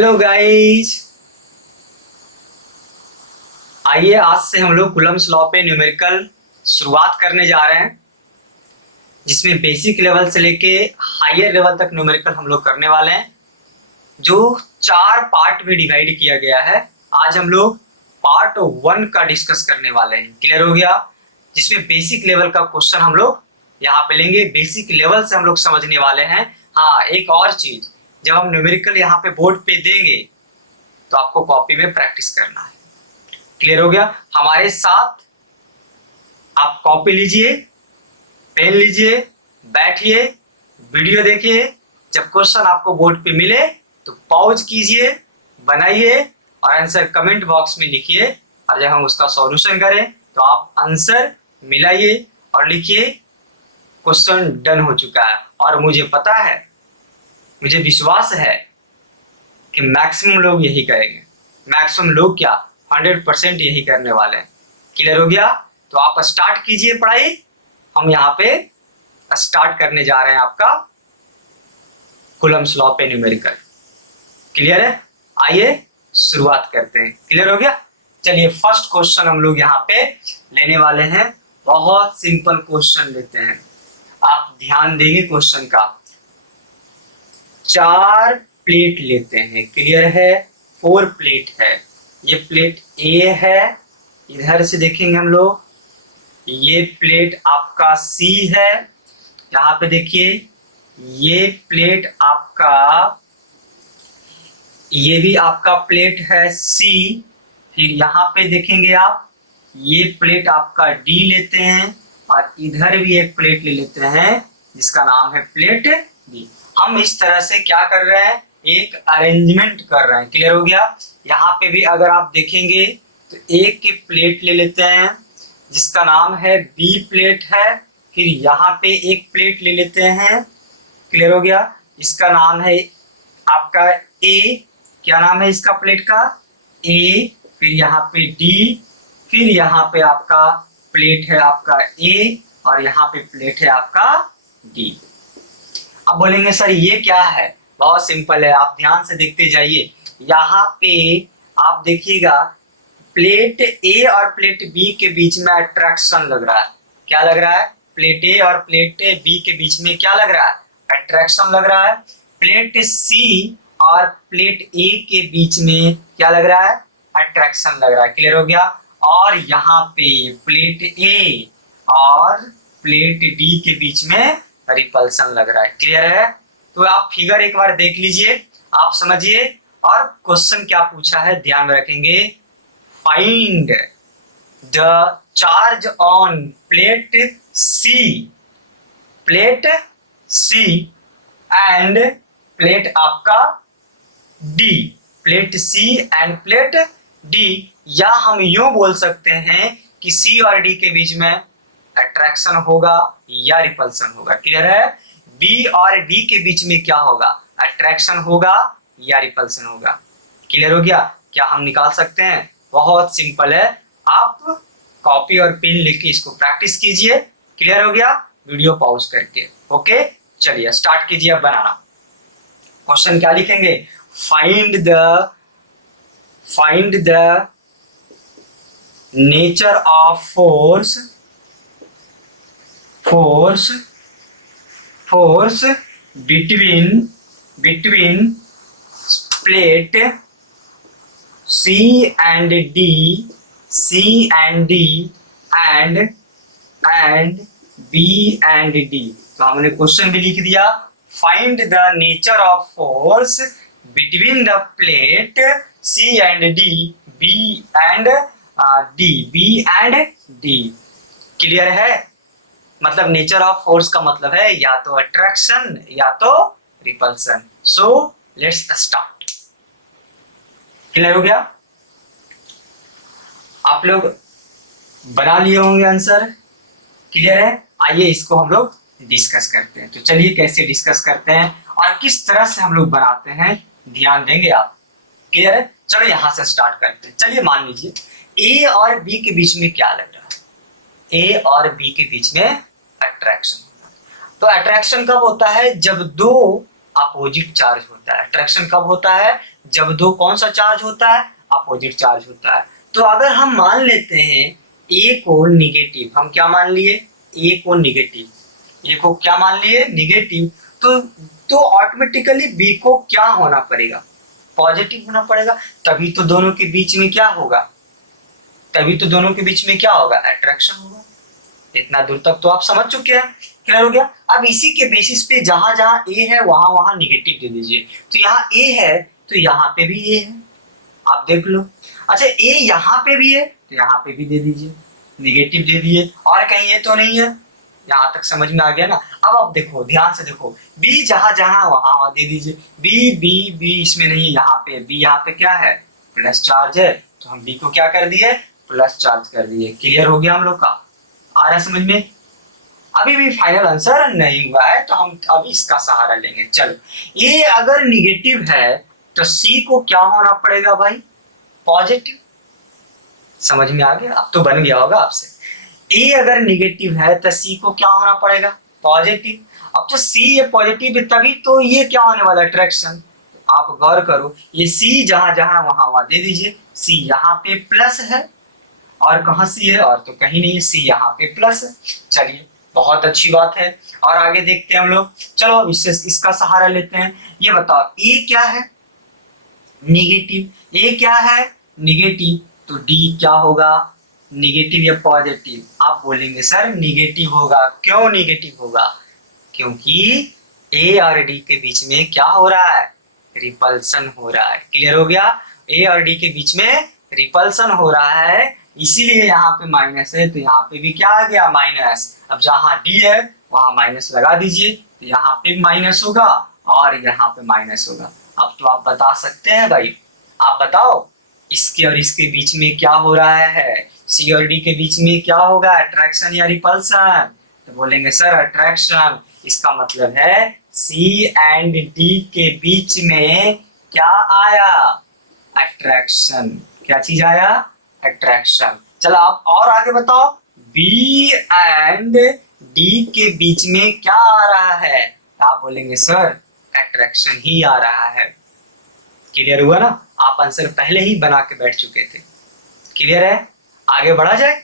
Hello guys. आइए आज से हम लोग कूलम्ब्स लॉ पे न्यूमेरिकल शुरुआत करने जा रहे हैं, जिसमें बेसिक लेवल से लेके हायर लेवल तक न्यूमेरिकल हम लोग करने वाले हैं, जो 4 पार्ट में डिवाइड किया गया है। आज हम लोग पार्ट 1 का डिस्कस करने वाले हैं। क्लियर हो गया? जिसमें बेसिक लेवल का क्वेश्चन हम लोग यहाँ पे लेंगे, बेसिक लेवल से हम लोग समझने वाले हैं। हाँ, एक और चीज, जब हम न्यूमेरिकल यहाँ पे बोर्ड पे देंगे तो आपको कॉपी में प्रैक्टिस करना है। क्लियर हो गया? हमारे साथ आप कॉपी लीजिए, पेन लीजिए, बैठिए, वीडियो देखिए। जब क्वेश्चन आपको बोर्ड पे मिले तो पॉज कीजिए, बनाइए और आंसर कमेंट बॉक्स में लिखिए। और जब हम उसका सॉल्यूशन करें तो आप आंसर मिलाइए और लिखिए क्वेश्चन डन हो चुका है। और मुझे पता है, मुझे विश्वास है कि मैक्सिमम लोग यही करेंगे। मैक्सिमम लोग क्या, 100% यही करने वाले हैं। क्लियर हो गया? तो आप स्टार्ट कीजिए पढ़ाई। हम यहाँ पे स्टार्ट करने जा रहे हैं आपका कूलम्ब्स लॉ पे न्यूमेरिकल। क्लियर है? आइए शुरुआत करते हैं। क्लियर हो गया? चलिए फर्स्ट क्वेश्चन हम लोग यहाँ पे लेने वाले हैं। बहुत सिंपल क्वेश्चन लेते हैं, आप ध्यान देंगे क्वेश्चन का। 4 प्लेट लेते हैं। क्लियर है? 4 प्लेट है। ये प्लेट ए है, इधर से देखेंगे हम लोग। ये प्लेट आपका सी है, यहाँ पे देखिए। ये प्लेट आपका, ये भी आपका प्लेट है सी। फिर यहाँ पे देखेंगे आप, ये प्लेट आपका डी लेते हैं और इधर भी एक प्लेट ले लेते हैं जिसका नाम है प्लेट डी। हम इस तरह से क्या कर रहे हैं, एक अरेंजमेंट कर रहे हैं। क्लियर हो गया? यहाँ पे भी अगर आप देखेंगे तो एक की प्लेट ले लेते हैं जिसका नाम है बी प्लेट है। फिर यहाँ पे एक प्लेट ले लेते हैं। क्लियर हो गया? इसका नाम है आपका ए। क्या नाम है इसका प्लेट का? ए। फिर यहाँ पे डी, फिर यहाँ पे आपका प्लेट है आपका ए और यहाँ पे प्लेट है आपका डी। अब बोलेंगे सर ये क्या है? बहुत सिंपल है, आप ध्यान से देखते जाइए। यहाँ पे आप देखिएगा, प्लेट ए और प्लेट बी के बीच में अट्रैक्शन लग रहा है। क्या लग रहा है? प्लेट ए और प्लेट बी के बीच में क्या लग रहा है? अट्रैक्शन लग रहा है। प्लेट सी और प्लेट ए के बीच में क्या लग रहा है? अट्रैक्शन लग रहा है। क्लियर हो गया? और यहाँ पे प्लेट ए और प्लेट डी के बीच में रिपल्सन लग रहा है। क्लियर है? तो आप फिगर एक बार देख लीजिए, आप समझिए। और क्वेश्चन क्या पूछा है ध्यान में रखेंगे। Find the charge on plate C, plate C and plate आपका D, plate C and plate D. या हम यूं बोल सकते हैं कि सी और डी के बीच में अट्रैक्शन होगा या रिपल्सन होगा। क्लियर है? बी और डी के बीच में क्या होगा? अट्रैक्शन होगा या रिपल्सन होगा। क्लियर हो गया? क्या हम निकाल सकते हैं? बहुत सिंपल है, आप कॉपी और पेन लेके इसको प्रैक्टिस कीजिए। क्लियर हो गया? वीडियो पॉज करके। ओके, चलिए स्टार्ट कीजिए अब बनाना। क्वेश्चन क्या लिखेंगे? Find the nature of force between plate C and D and B and D। तो हमने क्वेश्चन भी लिख दिया, find the nature of force between the plate C and D, B and D। Clear है? मतलब nature of force का मतलब है या तो अट्रैक्शन या तो repulsion. So let's start. Clear हो गया? आप लोग बना लिए होंगे आंसर। क्लियर है? आइए इसको हम लोग डिस्कस करते हैं। तो चलिए कैसे डिस्कस करते हैं और किस तरह से हम लोग बनाते हैं, ध्यान देंगे आप। क्लियर है? चलो यहां से स्टार्ट करते हैं। चलिए मान लीजिए ए और बी के बीच में क्या लग रहा है? ए और बी के बीच में अट्रैक्शन होता है। तो अट्रैक्शन कब होता है? जब दो अपोजिट चार्ज होता होता है। अट्रैक्शन कब होता है? जब दो कौन सा चार्ज होता है? अपोजिट चार्ज होता है। तो अगर हम मान लेते हैं ए को निगेटिव, हम क्या मान लिए? ए को निगेटिव, ए को क्या मान लिए? निगेटिव। तो ऑटोमेटिकली बी को क्या होना पड़ेगा? पॉजिटिव होना पड़ेगा। तभी तो दोनों के बीच में क्या होगा? तभी तो दोनों के बीच में क्या होगा? अट्रैक्शन होगा। इतना दूर तक तो आप समझ चुके हैं, क्लियर हो गया। अब इसी के बेसिस पे जहां जहां ए है वहां वहां निगेटिव दे दीजिए। तो यहाँ ए है तो यहाँ पे भी ए है, आप देख लो। अच्छा, ए यहाँ पे भी है तो यहाँ पे भी दे दीजिए, निगेटिव दे दिए। और कहीं ये तो नहीं है, यहाँ तक समझ में आ गया ना। अब आप देखो, ध्यान से देखो, बी जहां जहां वहां वहां दे दीजिए। बी बी बी इसमें नहीं है, यहाँ पे बी, यहाँ पे क्या है? प्लस चार्ज है, तो हम बी को क्या कर दिए? प्लस चार्ज कर दिए। क्लियर हो गया हम लोग का? आ रहा समझ में? अभी भी फाइनल आंसर नहीं हुआ है तो हम अभी इसका सहारा लेंगे। चलो, ये अगर निगेटिव है तो सी को क्या होना पड़ेगा भाई? पॉजिटिव। समझ में आ गया? अब तो बन गया होगा आपसे। ए अगर निगेटिव है तो सी को क्या होना पड़ेगा? पॉजिटिव। अब तो सी ये पॉजिटिव है तभी तो ये क्या होने वाला? अट्रैक्शन। आप गौर करो, ये सी जहां जहां वहां वहां दे दीजिए। सी यहाँ पे प्लस है और कहाँ सी है? और तो कहीं नहीं, सी यहाँ पे प्लस है। चलिए, बहुत अच्छी बात है। और आगे देखते हैं हम लोग। चलो अब इससे इसका सहारा लेते हैं। ये बताओ, ए क्या है? निगेटिव। ए क्या है? निगेटिव। तो डी क्या होगा? निगेटिव या पॉजिटिव? आप बोलेंगे सर निगेटिव होगा। क्यों निगेटिव होगा? क्योंकि ए और डी के बीच में क्या हो रहा है? रिपल्सन हो रहा है। क्लियर हो गया? ए और डी के बीच में रिपल्सन हो रहा है, इसीलिए यहाँ पे माइनस है। तो यहाँ पे भी क्या आ गया? माइनस। अब जहाँ डी है वहां माइनस लगा दीजिए, तो यहाँ पे माइनस होगा और यहाँ पे माइनस होगा। अब तो आप बता सकते हैं भाई, आप बताओ इसके और इसके बीच में क्या हो रहा है? सी और डी के बीच में क्या होगा? अट्रैक्शन या रिपल्सन? तो बोलेंगे सर अट्रैक्शन। इसका मतलब है सी एंड डी के बीच में क्या आया? अट्रैक्शन। क्या चीज आया? अट्रैक्शन। चलो आप और आगे बताओ, बी एंड डी के बीच में क्या आ रहा है? आप बोलेंगे सर अट्रैक्शन ही आ रहा है। क्लियर हुआ ना? आप आंसर पहले ही बना के बैठ चुके थे। क्लियर है? आगे बढ़ा जाए,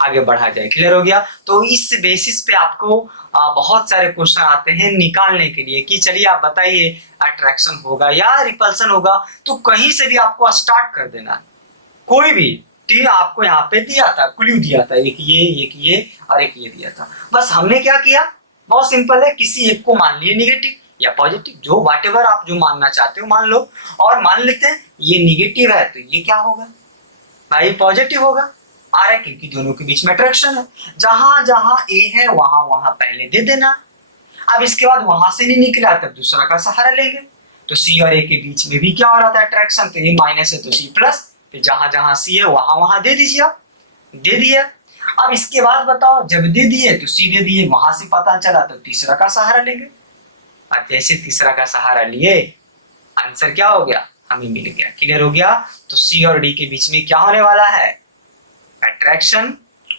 आगे बढ़ा जाए। क्लियर हो गया? तो इस बेसिस पे आपको बहुत सारे क्वेश्चन आते हैं निकालने के लिए कि चलिए आप बताइए अट्रैक्शन होगा या रिपल्सन होगा। तो कहीं से भी आपको स्टार्ट कर देना, कोई भी तीन आपको यहाँ पे दिया था, क्लू दिया था, एक ये और एक ये दिया था। बस हमने क्या किया? बहुत सिंपल है, किसी एक को मान लिए निगेटिव या पॉजिटिव, जो व्हाटएवर आप जो मानना चाहते हो मान लो। और मान लेते हैं ये निगेटिव है तो ये क्या होगा भाई? पॉजिटिव होगा। आ रहा है क्योंकि दोनों के बीच में अट्रैक्शन है। जहां जहां ए है वहां वहां पहले दे देना। अब इसके बाद वहां से नहीं निकला तब दूसरा का सहारा लेंगे। तो सी और ए के बीच में भी क्या हो रहा था? अट्रैक्शन। तो ए माइनस है तो सी प्लस, फिर जहां जहां सी है वहां वहां दे दीजिए आप। दे दिया। अब इसके बाद बताओ, जब दे दिए तो सी दे दिए, वहां से पता चला तो तीसरा का सहारा लेंगे। और जैसे तीसरा का सहारा लिए आंसर क्या हो गया? हमें मिल गया। क्लियर हो गया? तो सी और डी के बीच में क्या होने वाला है? अट्रैक्शन।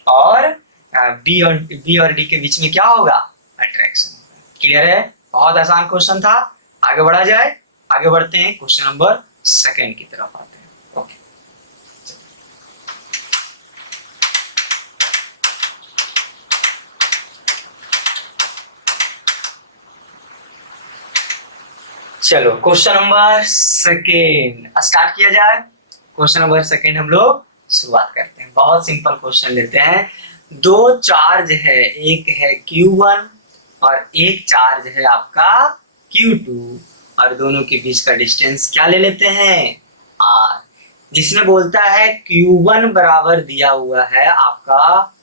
और बी और डी के बीच में क्या होगा? अट्रैक्शन। क्लियर है? बहुत आसान क्वेश्चन था। आगे बढ़ा जाए, आगे बढ़ते हैं क्वेश्चन नंबर सेकंड की तरफ आते हैं। ओके, चलो क्वेश्चन नंबर सेकेंड स्टार्ट किया जाए। क्वेश्चन नंबर सेकेंड हम लोग शुरुआत करते हैं। बहुत सिंपल क्वेश्चन लेते हैं। दो चार्ज है, एक है Q1 और एक चार्ज है आपका Q2, और दोनों के बीच का डिस्टेंस क्या ले लेते हैं? R। जिसमें बोलता है Q1 बराबर दिया हुआ है आपका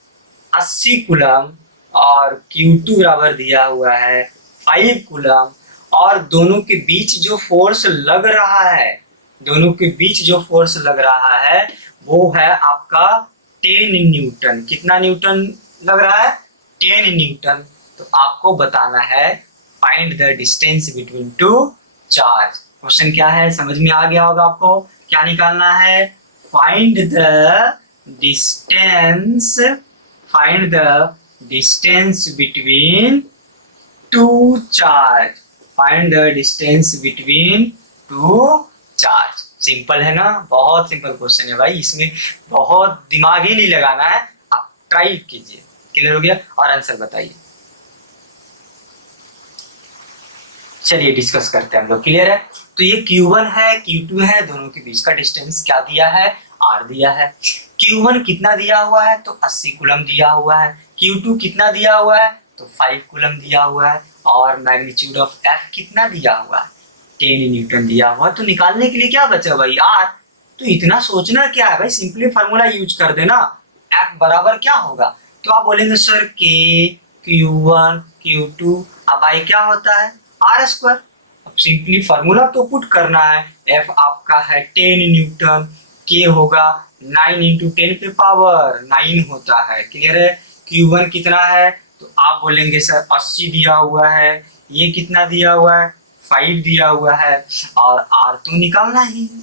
80 कूलम और Q2 बराबर दिया हुआ है 5 कूलम, और दोनों के बीच जो फोर्स लग रहा है, दोनों के बीच जो फोर्स लग रहा है वो है आपका 10 न्यूटन। कितना न्यूटन लग रहा है? 10 न्यूटन। तो आपको बताना है find the distance between two charge. Question क्या है समझ में आ गया होगा आपको। क्या निकालना है? Find the distance, find the distance between two charge. Find the distance between two charge. Simple है ना, बहुत सिंपल क्वेश्चन है भाई, इसमें बहुत दिमाग ही नहीं लगाना है, आप ट्राई कीजिए। क्लियर हो गया? और आंसर बताइए। चलिए डिस्कस करते हैं हम लोग। क्लियर है? तो ये Q1 है, Q2 है, दोनों के बीच का डिस्टेंस क्या दिया है? R दिया है। Q1 कितना दिया हुआ है? तो 80 कूलम दिया हुआ है। Q2 कितना दिया हुआ है? तो 5 कूलम दिया हुआ है। और मैग्नीट्यूड ऑफ F कितना दिया हुआ है? 10 न्यूटन दिया हुआ है। तो निकालने के लिए क्या बचा भाई? R। तो इतना सोचना क्या है भाई, सिंपली फार्मूला यूज कर देना। F बराबर क्या होगा? तो आप बोलेंगे सर K, Q1, Q2, अब I क्या होता है? R square. अब सिंपली फार्मूला तो पुट करना है। F आपका है 10 न्यूटन, K होगा 9 इंटू 10 पे पावर 9 होता है। क्लियर है? Q1 कितना है? तो आप बोलेंगे सर 80 दिया हुआ है। ये कितना दिया हुआ है? 5 दिया हुआ है। और R तो निकालना ही है।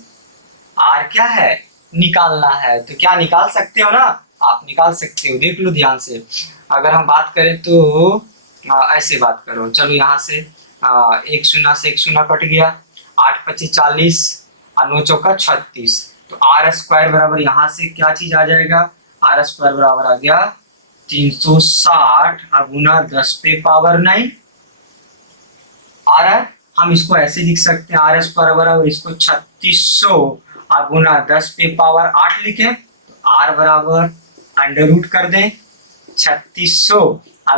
R क्या है? निकालना है। तो क्या निकाल सकते हो ना? आप निकाल सकते हो, देख लो ध्यान से। अगर हम बात करें तो ऐसे बात करो, चलो यहाँ से एक शून्य से एक शून्य कट गया, 8 25 40 और 9 चौका 36। तो R स्क्वायर बराबर यहाँ से क्या चीज आ जाएगा? R स्क्वायर बराबर आ गया 360 गुना 10 पे पावर 9। आ रहा है? हम इसको ऐसे लिख सकते हैं, R स्क्वायर बराबर इसको 3600 गुना 10 पे पावर 8 लिखें। तो R बराबर अंडर रूट कर दें 3600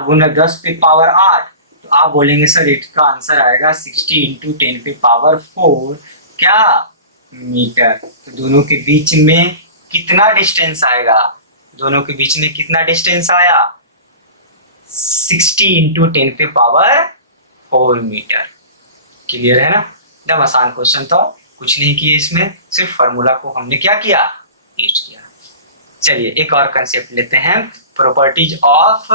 गुना 10 पे पावर 8। तो आप बोलेंगे सर इसका आंसर आएगा 60 इंटू 10 पे पावर 4 क्या मीटर। तो दोनों के बीच में कितना डिस्टेंस आएगा? दोनों के बीच में कितना डिस्टेंस आया? 60 इंटू 10 पे पावर 4 मीटर। क्लियर है ना? एकदम आसान क्वेश्चन था, कुछ नहीं किए इसमें, सिर्फ फार्मूला को हमने क्या किया? यूज किया। चलिए एक और कंसेप्ट लेते हैं, प्रॉपर्टीज ऑफ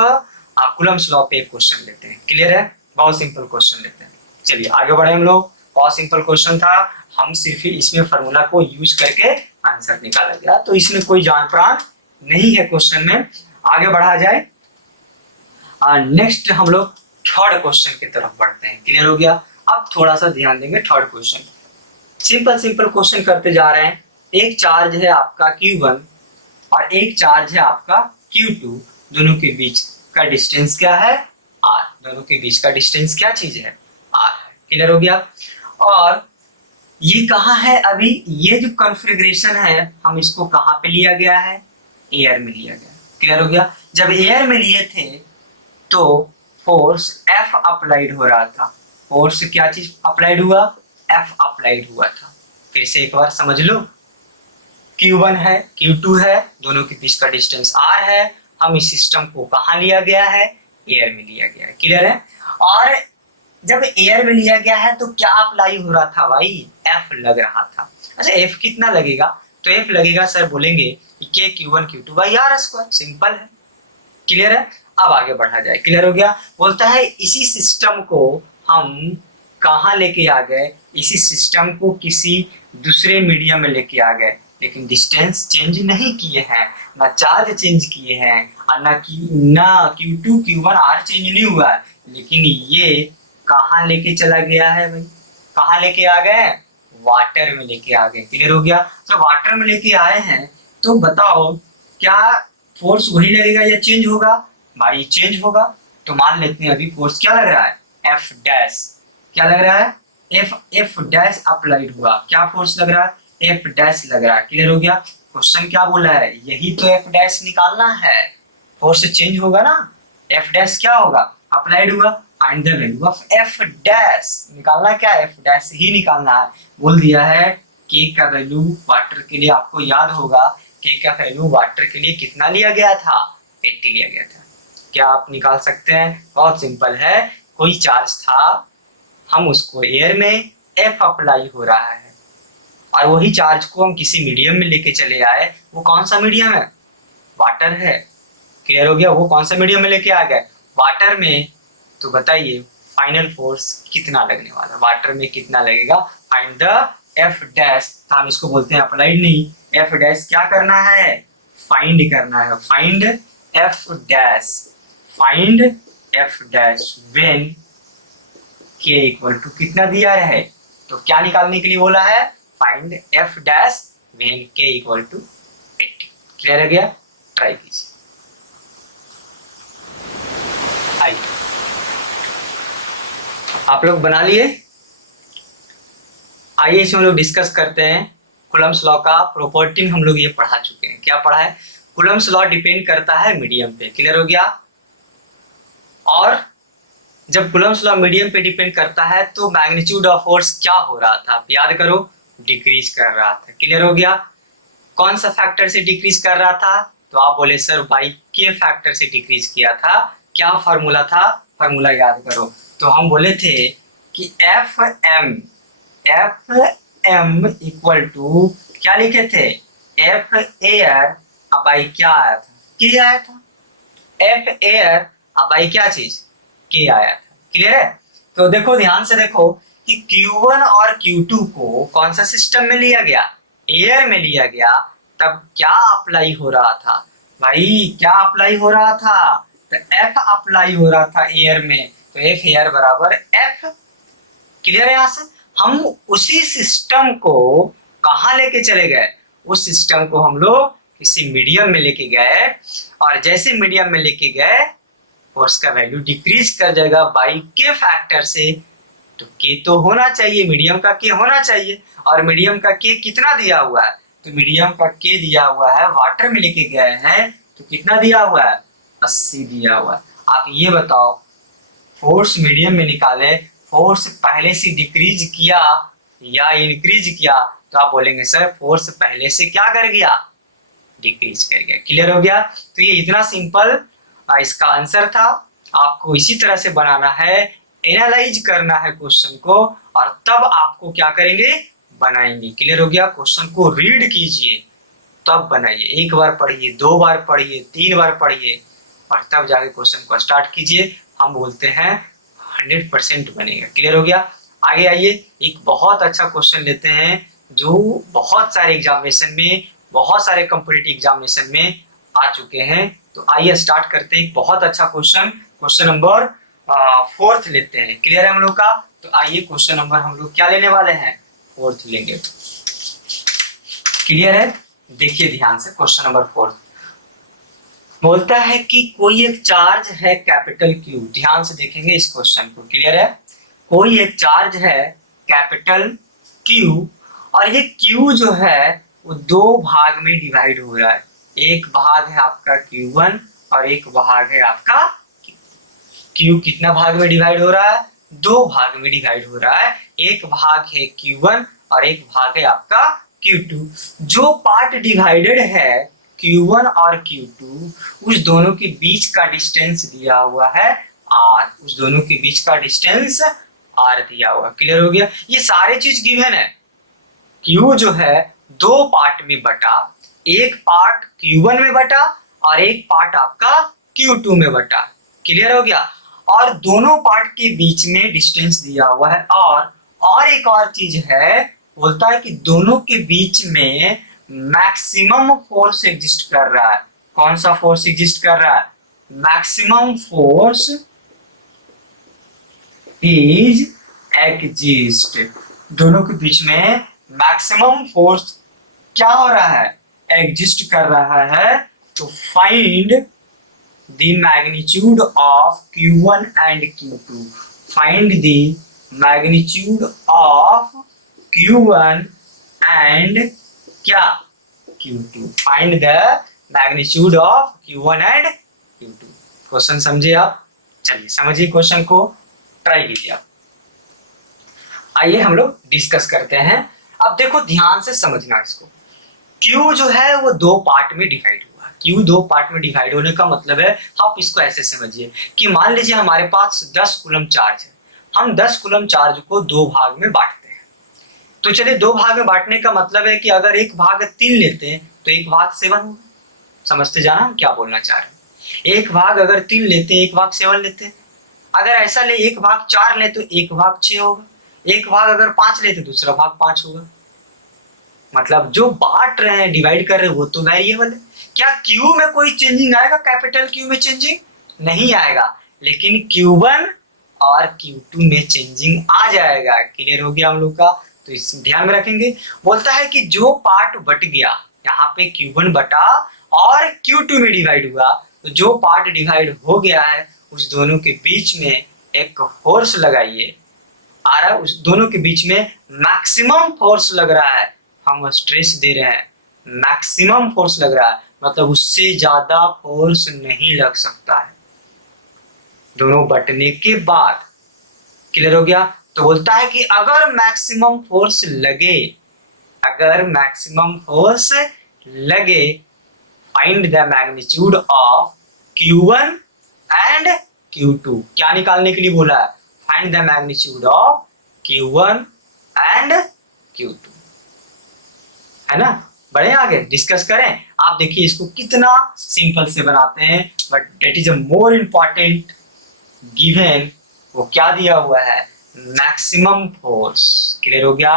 कूलम्स लॉ पे एक क्वेश्चन लेते हैं। क्लियर है? बहुत सिंपल क्वेश्चन लेते हैं। चलिए आगे बढ़े हम लोग। बहुत सिंपल क्वेश्चन था, हम सिर्फ इसमें फार्मूला को यूज करके आंसर निकाला गया, तो इसमें कोई जान प्राण नहीं है क्वेश्चन में। आगे बढ़ा जाए, नेक्स्ट हम लोग थर्ड क्वेश्चन की तरफ बढ़ते हैं। क्लियर हो गया? अब थोड़ा सा ध्यान देंगे। Third question simple simple question करते जा रहे हैं। एक चार्ज है आपका Q1 और एक चार्ज है आपका Q2, दोनों के बीच का डिस्टेंस क्या है? R। दोनों के बीच का डिस्टेंस क्या चीज है? R है। क्लियर हो गया? और ये कहाँ है अभी? ये जो कॉन्फ़िगरेशन है हम इसको कहाँ पे लिया गया है? एयर में लिया गया। क्लियर हो गया? जब एयर में लिए थे तो फोर्स F अप्लाइड हो रहा था। फोर्स क्या चीज अप्लाइड हुआ? F अप्लाइड हुआ था। फिर से एक बार समझ लो, Q1 है, Q2 है, दोनों के बीच का डिस्टेंस R है। हम इस सिस्टम को कहाँ लिया गया है? एयर में लिया गया है। क्लियर है? और जब एयर में लिया गया है तो क्या अप्लाई हो रहा था भाई? F लग रहा था। अच्छा F कितना लगेगा? तो F लगेगा सर बोलेंगे K Q1 Q2 by R square. Simple है। क्लियर है? अब आगे बढ़ा जाए। क्लियर हो गया? बोलता है इसी सिस्टम को हम कहाँ लेके आ गए? इसी सिस्टम को किसी दूसरे मीडियम में लेके आ गए, लेकिन डिस्टेंस चेंज नहीं किए हैं, ना चार्ज चेंज किए हैं, और ना Q2 Q1 R चेंज नहीं हुआ है, लेकिन ये कहाँ लेके चला गया है भाई? कहाँ लेके आ गए? वाटर में लेके आ गए। क्लियर हो गया? तो वाटर में लेके आए हैं, तो बताओ क्या फोर्स वही लगेगा या चेंज होगा? भाई चेंज होगा। तो मान लेते हैं अभी फोर्स क्या लग रहा है? F dash. क्या लग रहा है? F डैश अप्लाइड हुआ। क्या फोर्स लग रहा है? F डैश लग रहा है। क्लियर हो गया? क्वेश्चन क्या बोला है? यही तो F डैश निकालना है। फोर्स चेंज होगा ना, F डैश क्या होगा? अप्लाइड हुआ। Find the value of F dash. निकालना क्या है? F डैश ही निकालना है। बोल दिया है K का वैल्यू वाटर के लिए आपको याद होगा, K का वैल्यू वाटर के लिए कितना लिया गया था? 80 लिया गया था। क्या आप निकाल सकते हैं? बहुत सिंपल है। कोई चार्ज था, हम उसको एयर में F अप्लाई हो रहा है, और वही चार्ज को हम किसी मीडियम में लेके चले आए। वो कौन सा मीडियम है? वाटर है। क्लियर हो गया? वो कौन सा मीडियम में लेके आ गए? वाटर में। तो बताइए फाइनल फोर्स कितना लगने वाला? वाटर में कितना लगेगा? Find the F dash. तो हम इसको बोलते हैं अप्लाइड नहीं, F डैश क्या करना है? फाइंड करना है। Find F dash. Find F dash when के इक्वल टू कितना दिया है, तो क्या निकालने के लिए बोला है, फाइंड एफ डैश व्हेन के इक्वल टू 80। क्लियर हो गया, ट्राई कीजिए। आइए आप लोग बना लिए। आइए इसमें हम लोग डिस्कस करते हैं कूलम्ब्स लॉ का प्रॉपर्टी। हम लोग ये पढ़ा चुके हैं, क्या पढ़ा है, कूलम्ब्स लॉ डिपेंड करता है मीडियम पे। क्लियर हो गया। और जब कूलम्ब्स लॉ मीडियम पे डिपेंड करता है तो मैग्नीट्यूड ऑफ फोर्स क्या हो रहा था, आप याद करो, डिक्रीज कर रहा था। क्लियर हो गया। कौन सा फैक्टर से डिक्रीज कर रहा था, तो आप बोले सर बाई के फैक्टर से डिक्रीज किया था। क्या फार्मूला था, फार्मूला याद करो। तो हम बोले थे कि एफ एम इक्वल टू क्या लिखे थे, एफ एयर बाई क्या आया था, के आया था। एफ एयर बाई क्या चीज, के आया था। क्लियर है। तो देखो ध्यान से देखो कि Q1 और Q2 को कौन सा सिस्टम में लिया गया, एयर में लिया गया। तब क्या अप्लाई हो रहा था भाई, क्या अप्लाई हो रहा था, तो एफ अप्लाई हो रहा था एयर में, तो एफ एयर बराबर एफ। क्लियर है। यहां से हम उसी सिस्टम को कहां लेके चले गए, उस सिस्टम को हम लोग किसी मीडियम में लेके गए, और जैसे मीडियम में लेके गए फोर्स का वैल्यू डिक्रीज कर जाएगा बाई के फैक्टर से। तो के तो होना चाहिए, मीडियम का के होना चाहिए, और मीडियम का के कितना दिया हुआ है, तो मीडियम का के दिया हुआ है, वाटर में लेके गए हैं तो कितना दिया हुआ है, 80 दिया हुआ है। आप ये बताओ फोर्स मीडियम में निकाले, फोर्स पहले से डिक्रीज किया या इंक्रीज किया, तो आप बोलेंगे सर फोर्स पहले से क्या कर गया, डिक्रीज कर गया। क्लियर हो गया। तो ये इतना सिंपल इसका आंसर था। आपको इसी तरह से बनाना है, एनालाइज करना है क्वेश्चन को, और तब आपको क्या करेंगे, बनाएंगे। क्लियर हो गया। क्वेश्चन को रीड कीजिए तब बनाइए, एक बार पढ़िए, 2 बार पढ़िए, 3 बार पढ़िए, और तब जाके क्वेश्चन को स्टार्ट कीजिए। हम बोलते हैं 100% बनेगा। क्लियर हो गया। आगे आइए, एक बहुत अच्छा क्वेश्चन लेते हैं जो बहुत सारे एग्जामिनेशन में, बहुत सारे कॉम्पिटिटिव एग्जामिनेशन में आ चुके हैं। तो आइए स्टार्ट करते हैं। एक बहुत अच्छा क्वेश्चन, क्वेश्चन नंबर 4 लेते हैं। क्लियर है हम लोग का। तो आइए क्वेश्चन नंबर हम लोग क्या लेने वाले हैं, 4 लेंगे। क्लियर है। देखिए ध्यान से, क्वेश्चन नंबर 4 बोलता है कि कोई एक चार्ज है कैपिटल क्यू। ध्यान से देखेंगे इस क्वेश्चन को। क्लियर है। कोई एक चार्ज है कैपिटल क्यू, और ये क्यू जो है वो 2 भाग में डिवाइड हो रहा है। एक भाग है आपका Q1 और एक भाग है आपका Q। कितना भाग में डिवाइड हो रहा है, 2 भाग में डिवाइड हो रहा है। एक भाग है Q1 और एक भाग है आपका Q2। जो पार्ट डिवाइडेड है Q1 और Q2, उस दोनों के बीच का डिस्टेंस दिया हुआ है R। उस दोनों के बीच का डिस्टेंस R दिया हुआ। क्लियर हो गया। ये सारे चीज गिवन है। Q जो है 2 पार्ट में बटा, एक पार्ट Q1 में बटा और एक पार्ट आपका Q2 में बटा। क्लियर हो गया। और दोनों पार्ट के बीच में डिस्टेंस दिया हुआ है। और एक और चीज है, बोलता है कि दोनों के बीच में मैक्सिमम फोर्स एग्जिस्ट कर रहा है। कौन सा फोर्स एग्जिस्ट कर रहा है, मैक्सिमम फोर्स इज एग्जिस्ट। दोनों के बीच में मैक्सिमम फोर्स क्या हो रहा है, एग्जिस्ट कर रहा है। तो find the magnitude of Q1 and Q2। Find the magnitude of Q1 and क्या, Q2। Find the magnitude of Q1 and Q2। Question समझे आप, चलिए समझिए क्वेश्चन को, ट्राई कीजिए आप। आइए हम लोग डिस्कस करते हैं। अब देखो ध्यान से समझना इसको। Q जो है वो 2 पार्ट में डिवाइड हुआ। Q 2 पार्ट में डिवाइड होने का मतलब है, आप इसको ऐसे समझिए कि मान लीजिए हमारे पास 10 कूलम्ब चार्ज है। हम 10 कूलम्ब चार्ज को 2 भाग में बांटते हैं। तो चलिए 2 भाग में बांटने का मतलब है कि अगर एक भाग 3 लेते हैं तो एक भाग 7 होगा। समझते जाना हम क्या बोलना चाह रहे हैं। एक भाग अगर 3 लेते हैं, एक भाग 7 लेते हैं। अगर ऐसा ले, एक भाग 4 ले तो एक भाग 6 होगा। एक भाग अगर 5 ले तो दूसरा भाग 5 होगा। मतलब जो बांट रहे हैं, डिवाइड कर रहे हैं, वो तो वेरिएबल है। क्या Q में कोई चेंजिंग आएगा, कैपिटल Q में चेंजिंग नहीं आएगा। लेकिन Q1 और Q2 में चेंजिंग आ जाएगा। क्लियर हो गया हम लोग का? तो इस ध्यान में रखेंगे। बोलता है कि जो पार्ट बट गया, यहाँ पे Q1 बटा और Q2 में डिवाइड हुआ, तो जो पार्ट डिवाइड हो गया है उस दोनों के बीच में एक फोर्स लगाइए। आ रहा है, उस दोनों के बीच में मैक्सिमम फोर्स लग रहा है। हम स्ट्रेस दे रहे हैं, मैक्सिमम फोर्स लग रहा है, मतलब उससे ज्यादा फोर्स नहीं लग सकता है दोनों बटने के बाद। क्लियर हो गया? तो बोलता है कि अगर मैक्सिमम फोर्स लगे, अगर मैक्सिमम फोर्स लगे, find the magnitude of Q1 and Q2। क्या निकालने के लिए बोला है? Find the magnitude of Q1 and Q2, है ना? बढ़े आगे डिस्कस करें। आप देखिए इसको कितना सिंपल से बनाते हैं, but that is a more important given. वो क्या दिया हुआ है? Maximum force. क्लियर हो गया?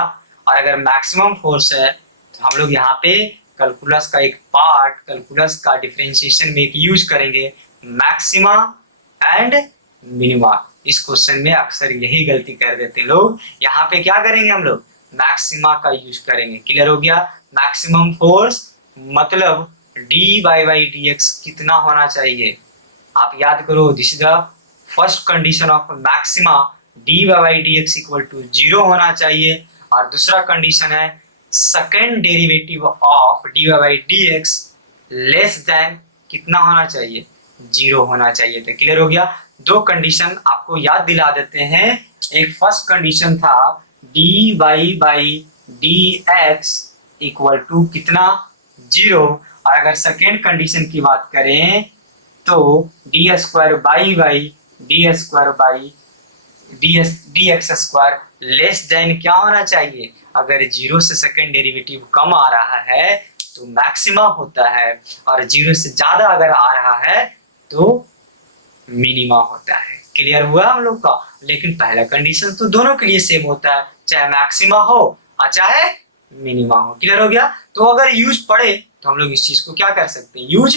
और अगर मैक्सिमम फोर्स है तो हम लोग यहाँ पे कैलकुलस का एक पार्ट, कैलकुलस का डिफरेंशिएशन में एक यूज करेंगे, मैक्सिमा एंड मिनिमा। इस क्वेश्चन में अक्सर यही गलती कर देते लोग। यहाँ पे क्या करेंगे हम लोग? मैक्सिमा का यूज करेंगे। क्लियर हो गया? मैक्सिमम फोर्स मतलब dy/dx कितना होना चाहिए? आप याद करो, this is the first condition of maxima, dy/dx equal to 0 होना चाहिए। और दूसरा कंडीशन है second derivative of dy/dx less than कितना होना चाहिए? 0 होना चाहिए था। क्लियर हो गया? दो कंडीशन आपको याद दिला देते हैं। एक फर्स्ट कंडीशन था dy/dx इक्वल टू कितना? 0। और अगर सेकेंड कंडीशन की बात करें तो dx² लेस देन क्या होना चाहिए? अगर 0 से सेकेंड डेरिवेटिव कम आ रहा है तो मैक्सिमा होता है, और 0 से ज्यादा अगर आ रहा है तो मिनिमा होता है। क्लियर हुआ हम लोग का? लेकिन पहला कंडीशन तो दोनों के लिए सेम होता है, चाहे मैक्सिमा हो और चाहे मिनिमा हो। क्लियर हो गया? तो अगर यूज पड़े तो हम लोग इस चीज को क्या कर सकते हैं? यूज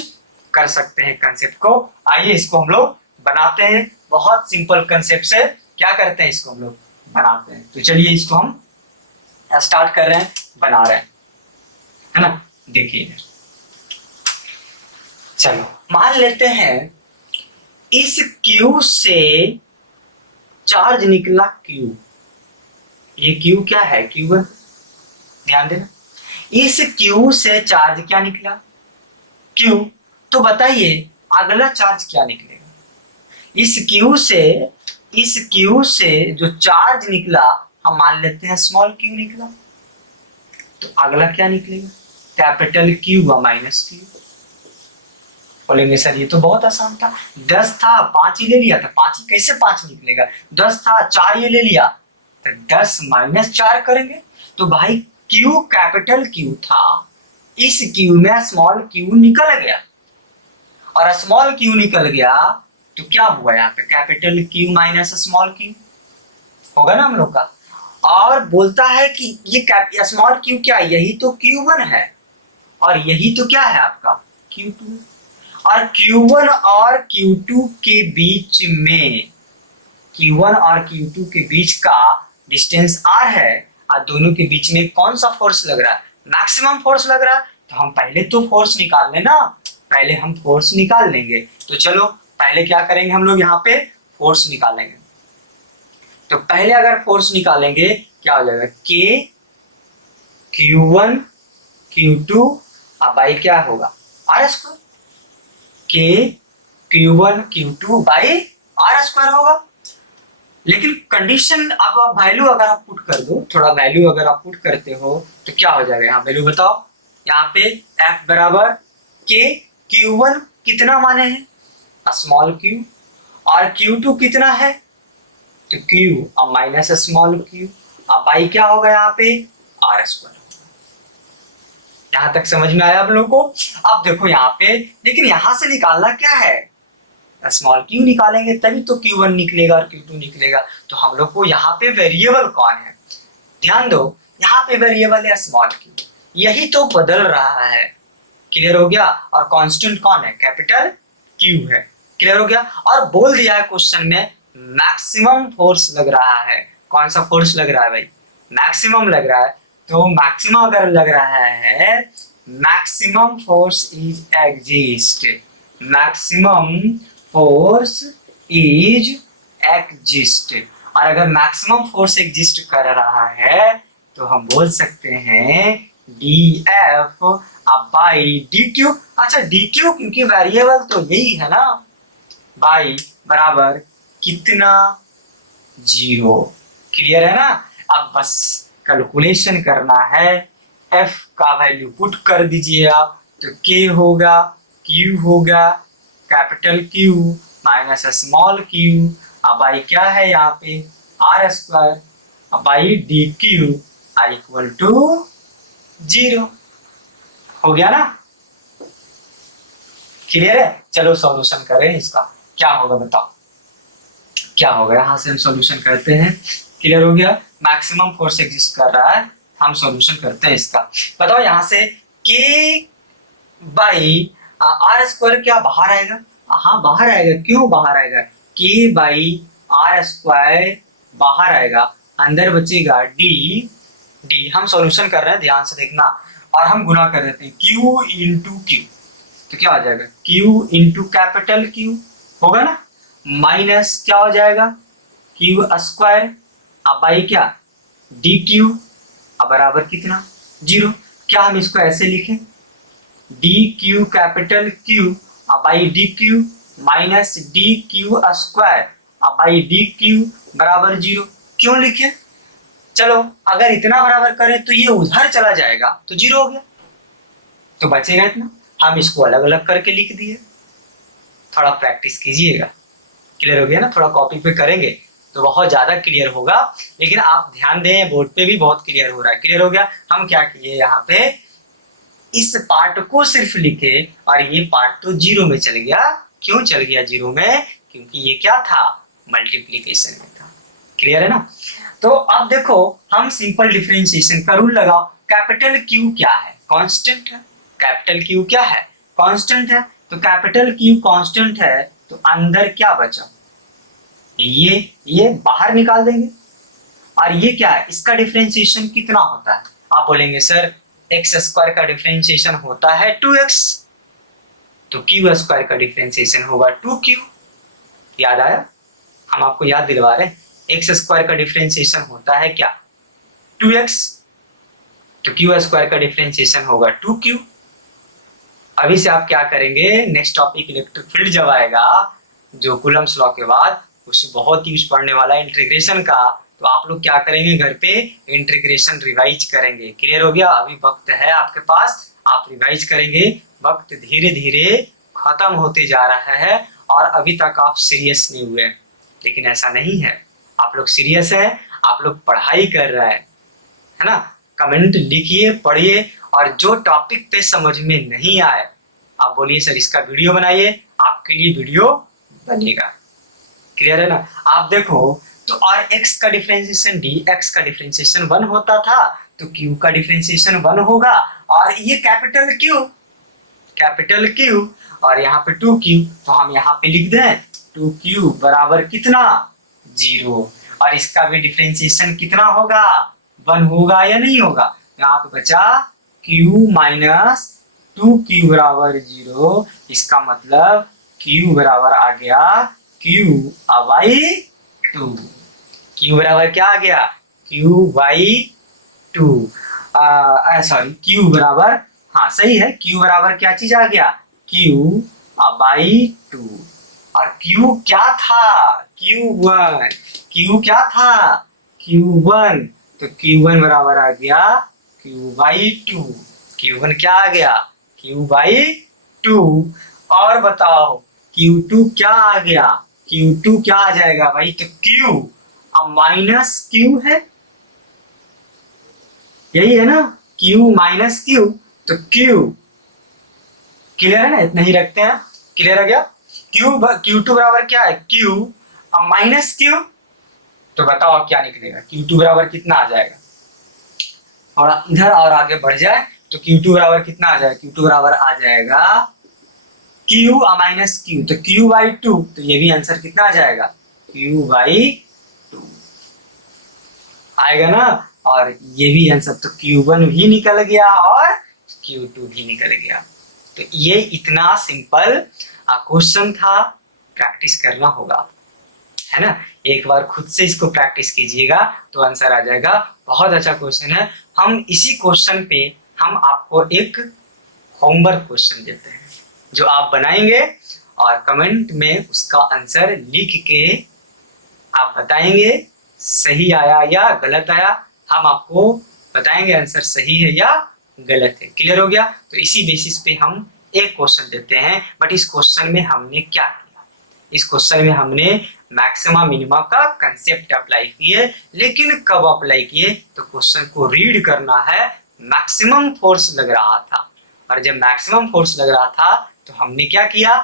कर सकते हैं कंसेप्ट को। आइए इसको हम लोग बनाते हैं। बहुत सिंपल कंसेप्ट से क्या करते हैं? इसको हम लोग बनाते हैं। तो चलिए इसको हम स्टार्ट कर रहे हैं, बना रहे हैं, है ना? देखिए इधर, चलो मान लेते हैं इस Q से चार्ज निकला Q। ये Q क्या है? Q1। ध्यान देना, इस Q से चार्ज क्या निकला? Q। तो बताइए अगला चार्ज क्या निकलेगा? इस Q से जो चार्ज निकला, हम मान लेते हैं स्मॉल q निकला, तो अगला क्या निकलेगा? कैपिटल Q व माइनस Q। बोलेंगे सर ये तो बहुत आसान था, 10 था 5 ही ले लिया था, 5 ही कैसे 5 निकलेगा? 10 था 4 ये ले लिया, तो 10 माइनस 4 करेंगे। तो भाई Q कैपिटल Q था, इस Q में स्मॉल q निकल गया, और स्मॉल q निकल गया तो क्या हुआ? यहाँ पे capital Q minus small q होगा ना हम लोग का। और बोलता है कि ये स्मॉल q क्या? यही तो Q1 है, और यही तो क्या है आपका? Q2। और Q1 और Q2 के बीच में, Q1 और Q2 के बीच का डिस्टेंस R है, और दोनों के बीच में कौन सा फोर्स लग रहा है? मैक्सिमम फोर्स लग रहा है। तो हम पहले तो फोर्स निकाल लेना, पहले हम फोर्स निकाल लेंगे। तो चलो पहले क्या करेंगे हम लोग? यहाँ पे फोर्स निकालेंगे। तो पहले अगर फोर्स निकालेंगे क्या हो जाएगा? K Q1 Q2 अब बाई क्या होगा? R²। K Q1 Q2 by R² होगा। लेकिन कंडीशन अब वैल्यू अगर आप पुट कर दो, थोड़ा वैल्यू अगर आप पुट करते हो तो क्या हो जाएगा? यहाँ वैल्यू बताओ। यहाँ पे F बराबर K, Q1 कितना माने हैं? स्मॉल q, और Q2 कितना है? तो Q अब माइनस स्मॉल q, अब बाई क्या होगा यहाँ पे? R²। यहाँ तक समझ में आया आप लोगों को? अब देखो यहाँ पे, लेकिन यहाँ से निकालना क्या है? स्मॉल q निकालेंगे तभी तो Q1 निकलेगा और Q2 निकलेगा। तो हम लोग को यहाँ पे वेरिएबल कौन है? ध्यान दो, यहाँ पे वेरिएबल है स्मॉल q, यही तो बदल रहा है। क्लियर हो गया? और कांस्टेंट कौन है? कैपिटल Q है। क्लियर हो गया? और बोल दिया है क्वेश्चन में मैक्सिमम फोर्स लग रहा है। कौन सा फोर्स लग रहा है भाई? मैक्सिमम लग रहा है। तो मैक्सिमम अगर लग रहा है, maximum force is exist, maximum force is exist. और अगर मैक्सिमम फोर्स एग्जिस्ट कर रहा है तो हम बोल सकते हैं D F by D Q. अच्छा डी क्यू क्योंकि वेरिएबल तो यही है ना, बाई बराबर कितना, 0। क्लियर है ना? अब बस कैलकुलेशन करना है, एफ का वैल्यू पुट कर दीजिए आप, तो के होगा, क्यू होगा, capital Q minus small Q, अब बाई क्या है यहाँ पे आर स्क्वायर, अब by D Q R equal to 0। हो गया ना? क्लियर है? चलो सॉल्यूशन करें इसका, क्या होगा बताओ, क्या होगा? यहां से हम सॉल्यूशन करते हैं। क्लियर हो गया? मैक्सिमम फोर्स एग्जिस्ट कर रहा है, हम सॉल्यूशन करते हैं इसका। बताओ यहां से के बाई आर स्क्वायर क्या बाहर आएगा? हाँ बाहर आएगा। क्यों बाहर आएगा? के बाई आर स्क्वायर बाहर आएगा, अंदर बचेगा डी। डी हम सॉल्यूशन कर रहे हैं, ध्यान से देखना, और हम गुना कर देते हैं क्यू इंटू क्यू, तो क्या हो जाएगा क्यू इंटू कैपिटल क्यू होगा ना, माइनस क्या हो जाएगा क्यू स्क्वायर, अब बाई क्या डी क्यू, अब बराबर कितना 0। क्या हम इसको ऐसे लिखें डी क्यू कैपिटल क्यू अब by D Q minus D Q square अब बाई डी क्यू बराबर 0। क्यों लिखे? चलो अगर इतना बराबर करें तो ये उधर चला जाएगा तो 0 हो गया, तो बचेगा इतना। हम इसको अलग अलग करके लिख दिए, थोड़ा प्रैक्टिस कीजिएगा। क्लियर हो गया ना? थोड़ा कॉपी पे करेंगे तो बहुत ज्यादा क्लियर होगा, लेकिन आप ध्यान दें बोर्ड पे भी बहुत क्लियर हो रहा है। क्लियर हो गया? हम क्या किए यहाँ पे इस पार्ट को सिर्फ लिखे और ये पार्ट तो 0 में चल गया। क्यों चल गया 0 में? क्योंकि ये क्या था मल्टीप्लीकेशन में था। क्लियर है ना? तो अब देखो हम सिंपल डिफरेंशिएशन का रूल लगाओ। कैपिटल क्यू क्या है? कांस्टेंट है। कैपिटल क्यू क्या है? कांस्टेंट है। तो कैपिटल क्यू कांस्टेंट है तो अंदर क्या बचा? ये बाहर निकाल देंगे। और ये क्या है? इसका डिफरेंशिएशन कितना होता है? आप बोलेंगे सर एक्स स्क्वायर का डिफरेंशिएशन होता है 2x, तो क्यू स्क्वायर का डिफरेंशिएशन होगा 2q। याद आया? हम आपको याद दिलवा रहे हैं, एक्स स्क्वायर का डिफरेंशिएशन होता है क्या 2x, तो क्यू स्क्वायर का डिफरेंशिएशन होगा 2q। अभी से आप क्या करेंगे, नेक्स्ट टॉपिक इलेक्ट्रिक फील्ड जब आएगा जो कूलम्स लॉ के बाद, उससे बहुत यूज पढ़ने वाला है इंटीग्रेशन का, तो आप लोग क्या करेंगे घर पे इंटीग्रेशन रिवाइज करेंगे। क्लियर हो गया? अभी वक्त है आपके पास, आप रिवाइज करेंगे। वक्त धीरे धीरे खत्म होते जा रहा है और अभी तक आप सीरियस नहीं हुए, लेकिन ऐसा नहीं है, आप लोग सीरियस हैं, आप लोग पढ़ाई कर रहे हैं, है ना? कमेंट लिखिए, पढ़िए, और जो टॉपिक पे समझ में नहीं आए आप बोलिए सर इसका वीडियो बनाइए, आपके लिए वीडियो बनेगा। क्लियर है ना? आप देखो तो और x का डिफरेंशिएशन dx का डिफरेंशिएशन 1 होता था, तो q का डिफरेंशिएशन 1 होगा, और ये कैपिटल Q और यहाँ पे 2q, तो हम यहाँ पे लिख दें 2q बराबर कितना 0, और इसका भी डिफरेंशिएशन कितना होगा 1 होगा या नहीं होगा? यहाँ पे बचा q माइनस 2q बराबर 0, इसका मतलब q बराबर आ गया q बाई 2। q बराबर क्या आ गया q बाई 2, सॉरी q बराबर, हाँ सही है, q बराबर क्या चीज आ गया q बाई 2, और q क्या था q1, q क्या था q1, तो q1 बराबर आ गया q बाई 2, q1 क्या आ गया q बाई 2। और बताओ q2 क्या आ गया, q2 क्या आ जाएगा भाई, तो q अब माइनस q है, यही है ना, q माइनस q, तो q। क्लियर है ना? इतना ही रखते हैं। क्लियर हो गया? q2 बराबर क्या है q अब माइनस q, तो बताओ क्या निकलेगा, q2 बराबर कितना आ जाएगा, और इधर और आगे बढ़ जाए तो q2 बराबर कितना आ जाएगा, q2 बराबर आ जाएगा q माइनस q, तो q बाई 2, तो ये भी आंसर कितना आ जाएगा Q/2 आएगा ना। और ये भी आंसर तो Q1 भी निकल गया और Q2 भी निकल गया। तो ये इतना सिंपल क्वेश्चन था, प्रैक्टिस करना होगा, है ना। एक बार खुद से इसको प्रैक्टिस कीजिएगा तो आंसर आ जाएगा। बहुत अच्छा क्वेश्चन है। हम इसी क्वेश्चन पे हम आपको एक होमवर्क क्वेश्चन देते हैं जो आप बनाएंगे और कमेंट में उसका आंसर लिख के आप बताएंगे सही आया या गलत आया। हम आपको बताएंगे आंसर सही है या गलत है। क्लियर हो गया। तो इसी बेसिस पे हम एक क्वेश्चन देते हैं। बट इस क्वेश्चन में हमने क्या किया, इस क्वेश्चन में हमने मैक्सिमा मिनिमा का कंसेप्ट अप्लाई किए। लेकिन कब अप्लाई किए, तो क्वेश्चन को रीड करना है, मैक्सिमम फोर्स लग रहा था। और जब मैक्सिमम फोर्स लग रहा था तो हमने क्या किया,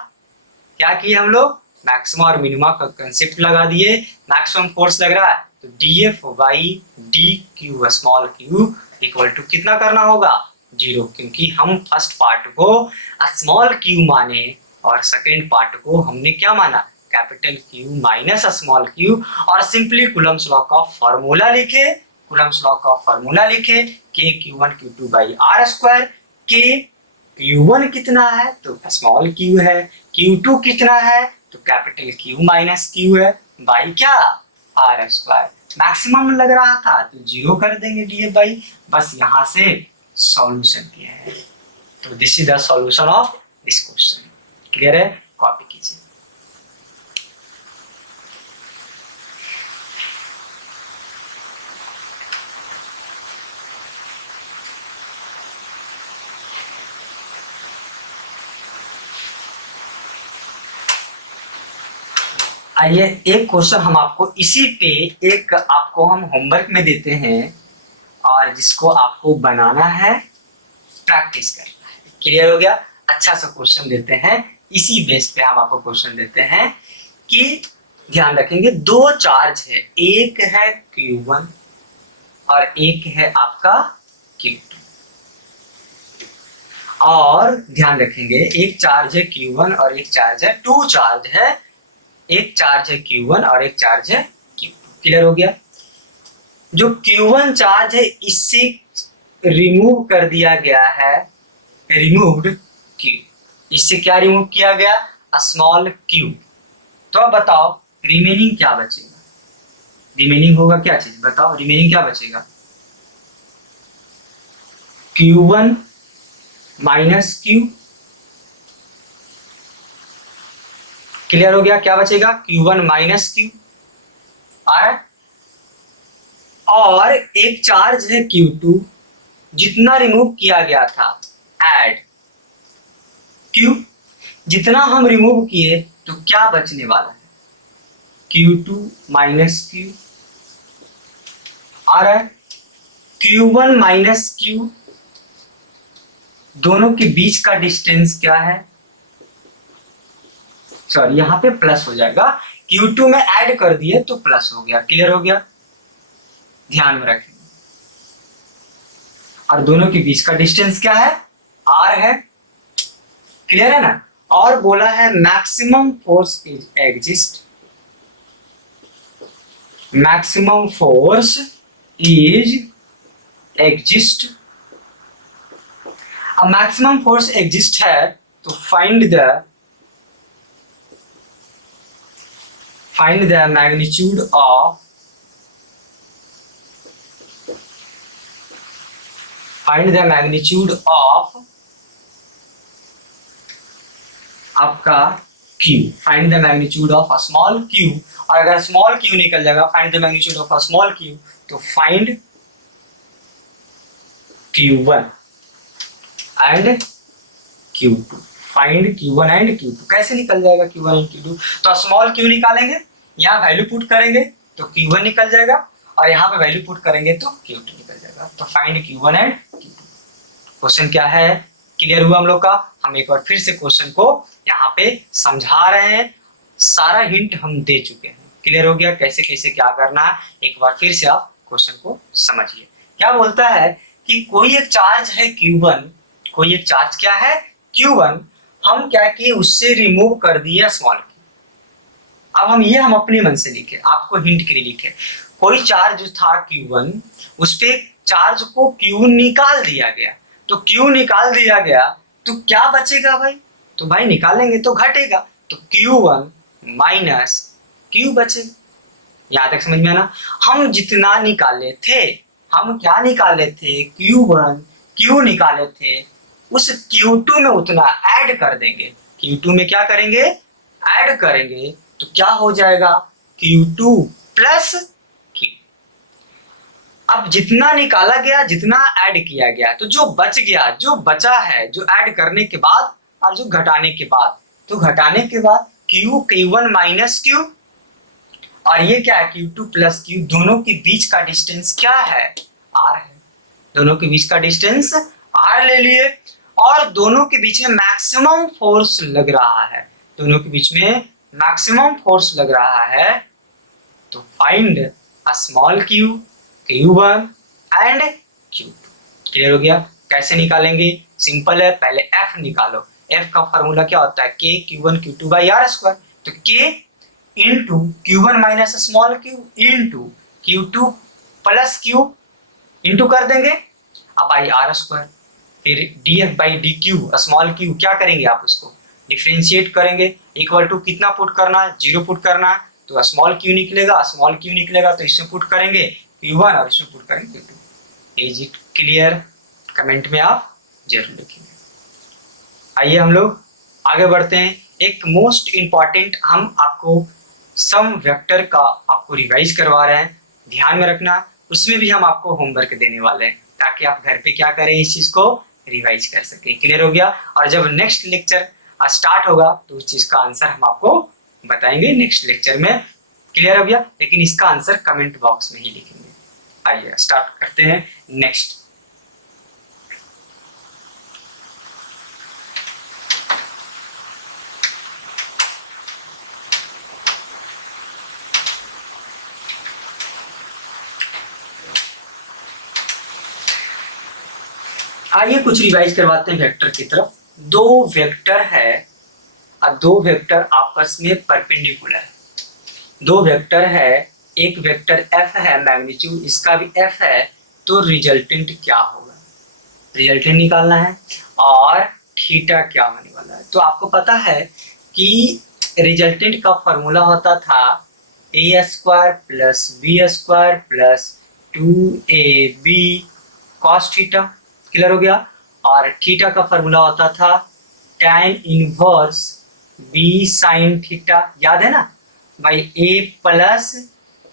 क्या किया हम लोग, मैक्सिमा और मिनिमा का कंसेप्ट लगा दिए। मैक्सिमम फोर्स लग रहा है तो DF by D Q small Q equal to कितना करना होगा, 0, क्योंकि हम फर्स्ट पार्ट को स्मॉल क्यू माने और सेकेंड पार्ट को हमने क्या माना, capital Q minus small Q. और सिंपली कूलम्स लॉ का फॉर्मूला लिखे, कूलम्स लॉ का फॉर्मूला लिखे के Q1 Q2 by are square. के Q1 कितना है तो स्मॉल क्यू है, Q2 कितना है तो कैपिटल क्यू माइनस क्यू है, बाई क्या आर स्क्वायर। मैक्सिमम लग रहा था तो 0 कर देंगे DF बाई। बस यहाँ से सॉल्यूशन किया है। तो this is the solution of this question. Clear है, कॉपी कीजिए। आइए एक क्वेश्चन हम आपको इसी पे एक आपको हम होमवर्क में देते हैं और जिसको आपको बनाना है, प्रैक्टिस करना है। क्लियर हो गया। अच्छा सा क्वेश्चन देते हैं, इसी बेस पे हम आपको क्वेश्चन देते हैं कि ध्यान रखेंगे दो चार्ज है, एक है Q1 और एक है आपका Q2। और ध्यान रखेंगे एक चार्ज है Q1 और एक चार्ज है, टू चार्ज है, एक चार्ज है Q1 और एक चार्ज है Q2। क्लियर हो गया। जो Q1 चार्ज है इससे रिमूव कर दिया गया है, रिमूव्ड Q। इससे क्या रिमूव किया गया, स्मॉल Q। तो अब बताओ रिमेनिंग क्या बचेगा, रिमेनिंग होगा क्या चीज, बताओ रिमेनिंग क्या बचेगा, Q1 माइनस Q। क्लियर हो गया, क्या बचेगा Q1 माइनस Q। और एक चार्ज है Q2 जितना रिमूव किया गया था, ऐड Q। जितना हम रिमूव किए तो क्या बचने वाला है, Q2 माइनस Q। आ रहा है Q1 माइनस Q, दोनों के बीच का डिस्टेंस क्या है, सॉरी यहां पे प्लस हो जाएगा, Q2 में ऐड कर दिए तो प्लस हो गया। क्लियर हो गया, ध्यान में रखें। और दोनों के बीच का डिस्टेंस क्या है, R है। क्लियर है ना। और बोला है maximum force is exist, maximum force is exist. अब मैक्सिमम फोर्स एग्जिस्ट है तो find the magnitude of, find the magnitude of आपका Q, find the magnitude of a small Q। और अगर स्मॉल Q निकल जाएगा, find the magnitude of a small Q, तो find Q1 and Q2, find Q1 and Q2। कैसे निकल जाएगा Q1 and Q2, तो स्मॉल Q निकालेंगे, यहाँ वैल्यू पुट करेंगे तो Q1 निकल जाएगा और यहाँ पे वैल्यू पुट करेंगे तो Q2 निकल जाएगा। तो find Q1 and Q2। Question क्या है, क्लियर हुआ हम लोग का। हम एक बार फिर से क्वेश्चन को यहाँ पे समझा रहे हैं, सारा हिंट हम दे चुके हैं। क्लियर हो गया कैसे कैसे क्या करना है, एक बार फिर से आप क्वेश्चन को समझिए। क्या बोलता है कि कोई एक चार्ज है Q1, कोई एक चार्ज क्या है Q1, हम क्या किए उससे रिमूव कर दिया स्मॉल Q। अब हम अपने मन से लिखे, आपको हिंट के लिए लिखे। कोई चार्ज था Q1, उस पे चार्ज को Q निकाल दिया गया, तो Q निकाल दिया गया तो क्या बचेगा भाई? तो भाई निकालेंगे तो घटेगा, तो Q1 माइनस Q बचेगा। यहाँ तक समझ में आना? हम जितना निकाले थे, हम क्या निकाले थे? Q1 Q निकाले थे, उस Q2 में उतना ऐड कर देंगे। Q2 में क्या करेंगे? ऐड करेंगे, तो क्या हो जाएगा? Q2 plus Q। अब जितना निकाला गया, जितना ऐड किया गया, तो जो बच गया, जो बचा है, जो ऐड करने के बाद और जो घटाने के बाद, तो घटाने के बाद Q1 माइनस Q, और ये क्या है? Q2 plus Q। दोनों के बीच का डिस्टेंस क्या है? R है। दोनों के बीच का डिस्टेंस R ले लिए, और दोनों के बीच में मैक्सिमम फोर्स लग रहा है, दोनों के बीच में मैक्सिमम फोर्स लग रहा है। तो find a small q, Q1 and Q2। Clear हो गया? कैसे निकालेंगे? सिंपल है, पहले F निकालो। F का फॉर्मूला क्या होता है? K Q1 Q2 by R square. तो K into Q1 minus small q into Q2 plus Q into कर देंगे अब बाई R स्क्वायर। फिर df by D Q, small q क्या करेंगे? आप उसको डिफ्रेंशिएट करेंगे, इक्वल टू कितना पुट करना है? 0 पुट करना है, तो स्मॉल q निकलेगा, स्मॉल q निकलेगा तो इसमें पुट करेंगे Q1 और इसमें पुट करेंगे Q2। Is it clear? Comment में आप जरूर लिखेंगे। आइए हम लोग आगे बढ़ते हैं। एक मोस्ट इंपॉर्टेंट हम आपको सम वेक्टर का आपको रिवाइज करवा रहे हैं, ध्यान में रखना। उसमें भी हम आपको होमवर्क देने वाले हैं, ताकि आप घर पे क्या करें? इस चीज को रिवाइज कर सके। क्लियर हो गया? और जब नेक्स्ट लेक्चर स्टार्ट होगा तो उस चीज का आंसर हम आपको बताएंगे नेक्स्ट लेक्चर में। क्लियर हो गया? लेकिन इसका आंसर कमेंट बॉक्स में ही लिखेंगे। आइए स्टार्ट करते हैं नेक्स्ट। आइए कुछ रिवाइज करवाते हैं वेक्टर की तरफ। दो वेक्टर है और दो वेक्टर आपस में परपेंडिकुलर है। दो वेक्टर है, एक वेक्टर f है, मैग्नीट्यूड इसका भी f है, तो रिजल्टेंट क्या होगा? रिजल्टेंट निकालना है, और थीटा क्या होने वाला है। तो आपको पता है कि रिजल्टेंट का फॉर्मूला होता था a square plus b square plus 2ab cos theta. Clear हो गया? और थीटा का फॉर्मूला होता था tan inverse b sin theta. याद है ना भाई? a plus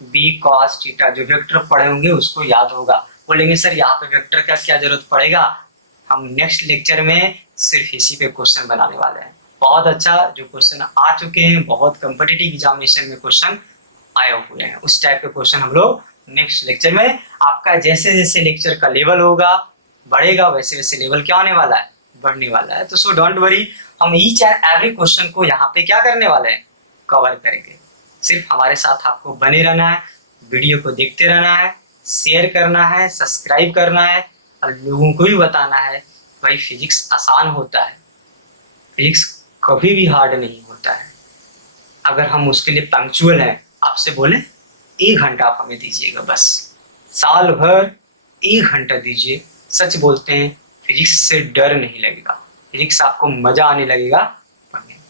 b cos theta. जो वेक्टर पढ़े होंगे उसको याद होगा। बोलेंगे सर यहाँ पे वेक्टर का क्या जरूरत पड़ेगा? हम नेक्स्ट लेक्चर में सिर्फ इसी पे क्वेश्चन बनाने वाले हैं। बहुत अच्छा जो क्वेश्चन आ चुके हैं, बहुत कॉम्पिटिटिव एग्जामिनेशन में क्वेश्चन आए हुए हैं, उस टाइप के क्वेश्चन हम लोग नेक्स्ट लेक्चर में। आपका जैसे जैसे लेक्चर का लेवल होगा, बढ़ेगा, वैसे वैसे लेवल क्या होने वाला है? बढ़ने वाला है। तो सो डोंट वरी, हम ईच एंड एवरी क्वेश्चन को यहाँ पे क्या करने वाले हैं? कवर करेंगे। सिर्फ हमारे साथ आपको बने रहना है, वीडियो को देखते रहना है, शेयर करना है, सब्सक्राइब करना है, और लोगों को भी बताना है भाई फिजिक्स आसान होता है, फिजिक्स कभी भी हार्ड नहीं होता है। अगर हम उसके लिए पंक्चुअल हैं, आपसे बोले 1 घंटा आप हमें दीजिएगा, बस साल भर 1 घंटा दीजिए। सच बोलते हैं, फिजिक्स से डर नहीं लगेगा, फिजिक्स आपको मजा आने लगेगा पढ़ने में,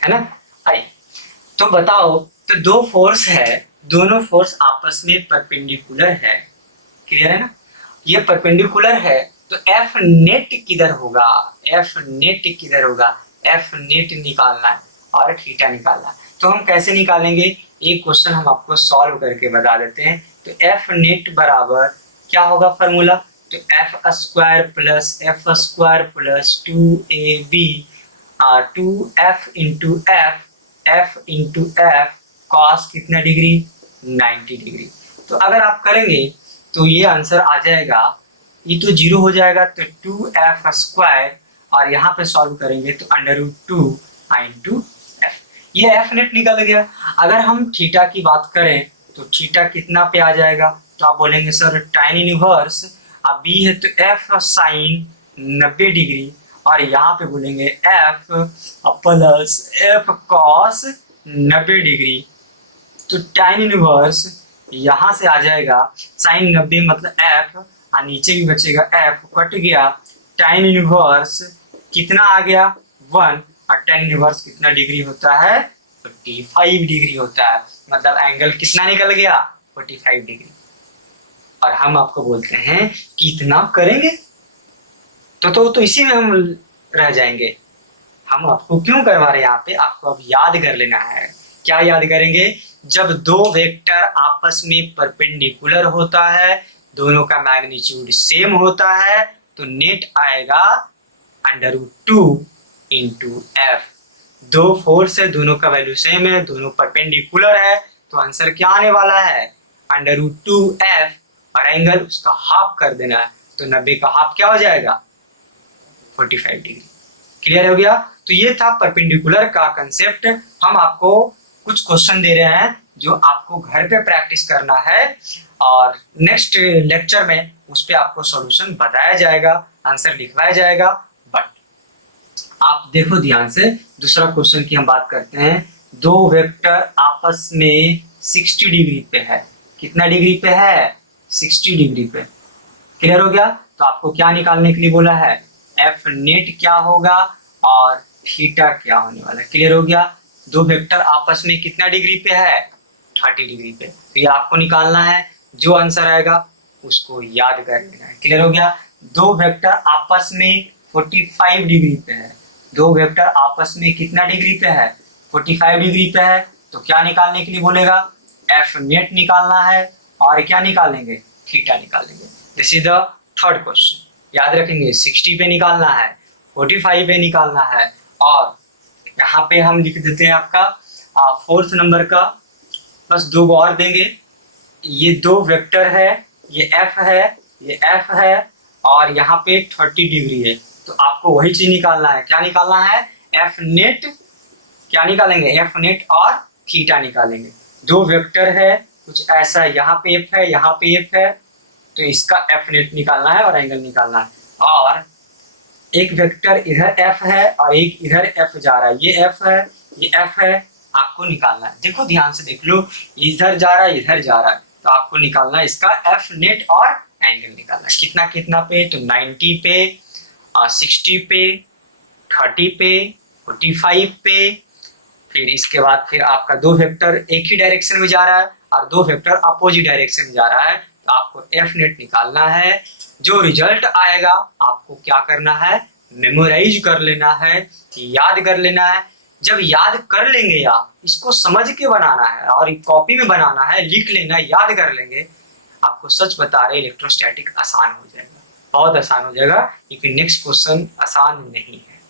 है ना? आइए तो बताओ, तो दो फोर्स है, दोनों फोर्स आपस में परपेंडिकुलर है। क्लियर है ना? ये परपेंडिकुलर है, तो एफ नेट किधर होगा? एफ नेट किधर होगा? एफ नेट निकालना है और थीटा निकालना है। तो हम कैसे निकालेंगे? एक क्वेश्चन हम आपको सॉल्व करके बता देते हैं। तो एफ नेट बराबर क्या होगा फॉर्मूला? तो F square plus 2ab 2f into F into F cos कितना डिग्री? 90 डिग्री। तो अगर आप करेंगे तो ये आंसर आ जाएगा, ये तो 0 हो जाएगा, तो 2f स्क्वायर, और यहाँ पे सॉल्व करेंगे तो √2 इंटू एफ। ये एफ नेट निकल गया। अगर हम थीटा की बात करें तो थीटा कितना पे आ जाएगा? तो आप बोलेंगे सर tan इनवर्स, अब बी है तो एफ साइन 90 डिग्री, और यहाँ पे बोलेंगे F plus F cos 90 degree, तो tan इनवर्स यहाँ से आ जाएगा sin 90 मतलब f, और नीचे भी बचेगा f, कट गया, tan इनवर्स कितना आ गया 1, और tan इनवर्स कितना डिग्री होता है 45 डिग्री होता है, मतलब एंगल कितना निकल गया 45 डिग्री। और हम आपको बोलते हैं कि इतना करेंगे तो इसी में हम रह जाएंगे। हम आपको क्यों करवा रहे हैं यहाँ पे, आपको अब याद कर लेना है। क्या याद करेंगे, जब दो वेक्टर आपस में परपेंडिकुलर होता है, दोनों का मैग्नीट्यूड सेम होता है, तो नेट आएगा √2 इंटू एफ। दो फोर्स है, दोनों का वैल्यू सेम है, दोनों परपेंडिकुलर है, तो आंसर क्या आने वाला है √2 एफ, और एंगल उसका हाफ कर देना है, तो 90 का हाफ क्या हो जाएगा 45 डिग्री। क्लियर हो गया। तो ये था परपेंडिकुलर का कंसेप्ट। हम आपको कुछ क्वेश्चन दे रहे हैं जो आपको घर पे प्रैक्टिस करना है, और नेक्स्ट लेक्चर में उस पर आपको सॉल्यूशन बताया जाएगा, आंसर लिखवाया जाएगा। बट आप देखो ध्यान से, दूसरा क्वेश्चन की हम बात करते हैं। दो वेक्टर आपस में 60 डिग्री पे है। कितना डिग्री पे है 60 डिग्री पे। क्लियर हो गया। तो आपको क्या निकालने के लिए बोला है, एफ नेट क्या होगा और थीटा क्या होने वाला है। क्लियर हो गया। दो वेक्टर आपस में कितना डिग्री पे है 30 डिग्री पे, तो ये आपको निकालना है। जो आंसर आएगा उसको याद कर लेना है। क्लियर हो गया। दो वेक्टर आपस में 45 डिग्री पे है। दो वेक्टर आपस में कितना डिग्री पे है 45 डिग्री पे है, तो क्या निकालने के लिए बोलेगा, एफ नेट निकालना है, और क्या निकालेंगे थीटा निकालेंगे। This is the third question. याद रखेंगे 60 पे निकालना है, 45 पे निकालना है, और यहाँ पे हम लिख देते हैं आपका फोर्थ नंबर का, बस दो और देंगे। ये दो वेक्टर है, ये एफ है, ये एफ है, और यहाँ पे 30 डिग्री है, तो आपको वही चीज निकालना है। क्या निकालना है, एफ नेट, क्या निकालेंगे एफ नेट और थीटा निकालेंगे। दो वेक्टर है कुछ ऐसा, यहाँ पे एफ है, यहाँ पे एफ है, तो इसका एफ नेट निकालना है और एंगल निकालना है। और एक वेक्टर इधर एफ है और एक इधर एफ जा रहा है, ये एफ है, ये एफ है, आपको निकालना है। देखो ध्यान से देख लो, इधर जा रहा है, इधर जा रहा है, तो आपको निकालना है इसका एफ नेट और एंगल निकालना है। कितना कितना पे, तो 90 पे, 60 पे, 30 पे, 45 पे। फिर इसके बाद फिर आपका दो वेक्टर एक ही डायरेक्शन में जा रहा है और दो वेक्टर अपोजिट डायरेक्शन में जा रहा है, तो आपको एफ नेट निकालना है। जो रिजल्ट आएगा आपको क्या करना है, मेमोराइज कर लेना है, याद कर लेना है। जब याद कर लेंगे आप, इसको समझ के बनाना है और कॉपी में बनाना है, लिख लेना, याद कर लेंगे, आपको सच बता रहे इलेक्ट्रोस्टैटिक आसान हो जाएगा, बहुत आसान हो जाएगा। क्योंकि नेक्स्ट क्वेश्चन आसान नहीं है।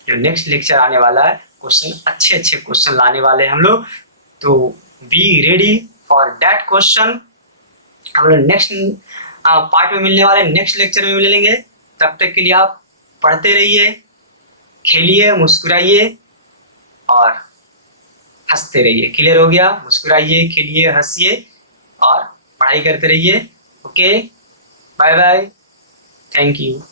जो नेक्स्ट लेक्चर आने वाला है, क्वेश्चन अच्छे अच्छे क्वेश्चन लाने वाले हैं हम लोग, तो be ready for that question. हम लोग नेक्स्ट पार्ट में मिलने वाले, नेक्स्ट लेक्चर में मिलेंगे। तब तक के लिए आप पढ़ते रहिए, खेलिए, मुस्कुराइए और हंसते रहिए। क्लियर हो गया। मुस्कुराइए, खेलिए, हंसिए और पढ़ाई करते रहिए। Okay, bye bye, thank you.